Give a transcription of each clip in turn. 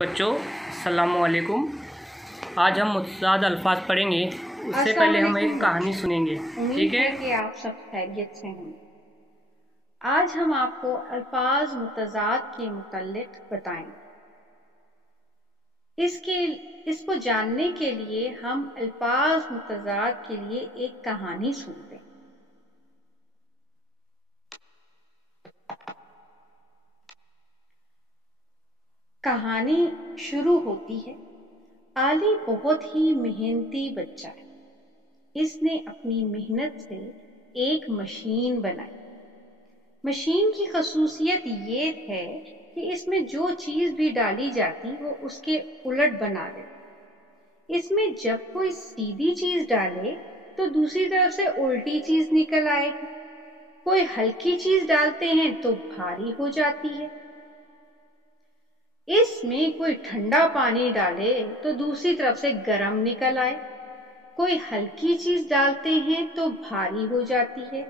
बच्चों अस्सलामु अलैकुम। आज हम मुतज़ाद अल्फाज पढ़ेंगे। उससे पहले हम एक कहानी सुनेंगे। ठीक है कि आप सब खैरियत से हैं। आज हम आपको अल्फाज मुतज़ाद के मुतल्लिक़ बताएंगे। इसको जानने के लिए हम अल्फाज मुतज़ाद के लिए एक कहानी सुनते हैं। कहानी शुरू होती है। आली बहुत ही मेहनती बच्चा है। इसने अपनी मेहनत से एक मशीन बनाई। मशीन की खसूसियत ये है कि इसमें जो चीज भी डाली जाती वो उसके उलट बना देती। इसमें जब कोई सीधी चीज डाले तो दूसरी तरफ से उल्टी चीज निकल आएगी। कोई हल्की चीज डालते हैं तो भारी हो जाती है। इसमें कोई ठंडा पानी डाले तो दूसरी तरफ से गर्म निकल आए। कोई हल्की चीज डालते हैं तो भारी हो जाती है।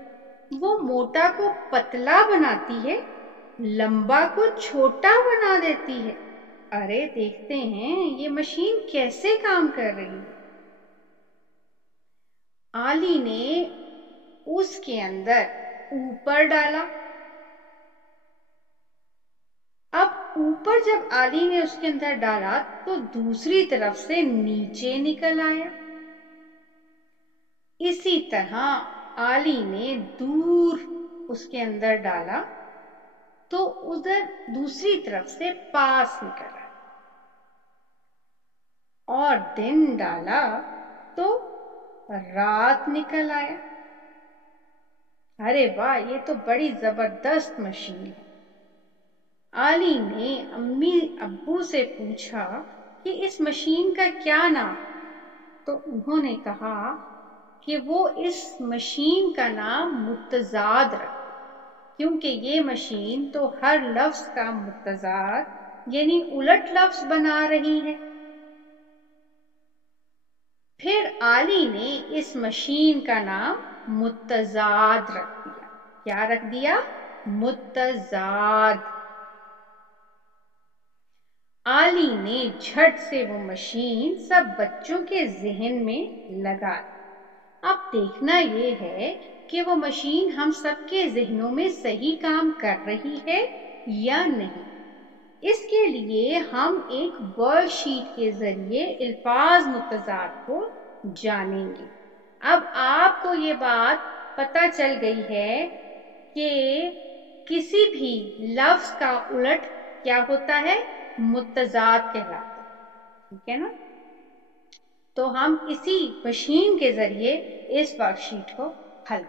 वो मोटा को पतला बनाती है, लंबा को छोटा बना देती है। अरे देखते हैं ये मशीन कैसे काम कर रही है। आली ने उसके अंदर ऊपर डाला। अब ऊपर जब आली ने उसके अंदर डाला तो दूसरी तरफ से नीचे निकल आया। इसी तरह आली ने दूर उसके अंदर डाला तो उधर दूसरी तरफ से पास निकल आया। और दिन डाला तो रात निकल आया। अरे वाह, ये तो बड़ी जबरदस्त मशीन है। आली ने अम्मी अब्बू से पूछा कि इस मशीन का क्या नाम, तो उन्होंने कहा कि वो इस मशीन का नाम मुतज़ाद रखे, क्योंकि ये मशीन तो हर लफ्ज का मुतज़ाद यानी उलट लफ्ज बना रही है। फिर आली ने इस मशीन का नाम मुतज़ाद रख दिया। क्या रख दिया? मुतज़ाद। आली ने झट से वो मशीन सब बच्चों के जहन में लगा दी। अब देखना ये है कि वो मशीन हम सबके जहनों में सही काम कर रही है या नहीं। इसके लिए हम एक वर्कशीट के जरिए अल्फाज मुतज़ाद को जानेंगे। अब आपको ये बात पता चल गई है कि किसी भी लफ्ज का उलट क्या होता है? मुतज़ाद कहलाता है। ठीक है ना? तो हम इसी मशीन के जरिए इस वर्कशीट को हल करें।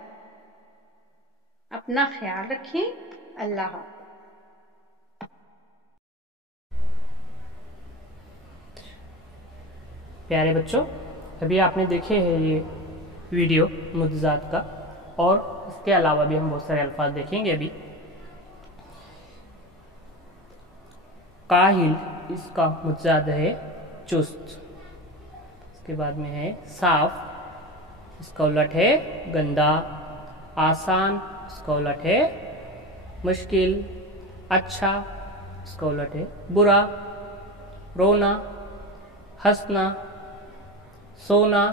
अपना ख्याल रखें। अल्लाह हाफ़िज़। प्यारे बच्चों, अभी आपने देखे हैं ये वीडियो मुतज़ाद का, और इसके अलावा भी हम बहुत सारे अल्फाज देखेंगे अभी। काहिल, इसका मुतज़ाद है चुस्त। इसके बाद में है साफ, इसका उलट है गंदा। आसान, इसका उलट है मुश्किल। अच्छा, इसका उलट है बुरा। रोना, हंसना, सोना,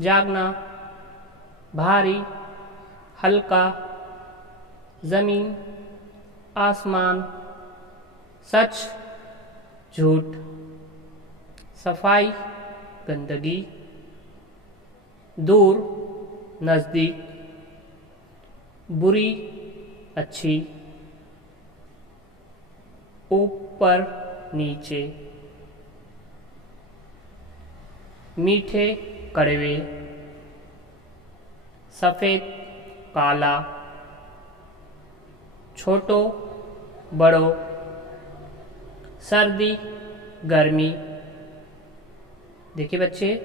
जागना। भारी, हल्का। जमीन, आसमान। सच, झूठ। सफाई, गंदगी। दूर, नजदीक। बुरी, अच्छी। ऊपर, नीचे। मीठे, कड़वे। सफेद, काला। छोटो, बड़ो। सर्दी, गर्मी। देखिए बच्चों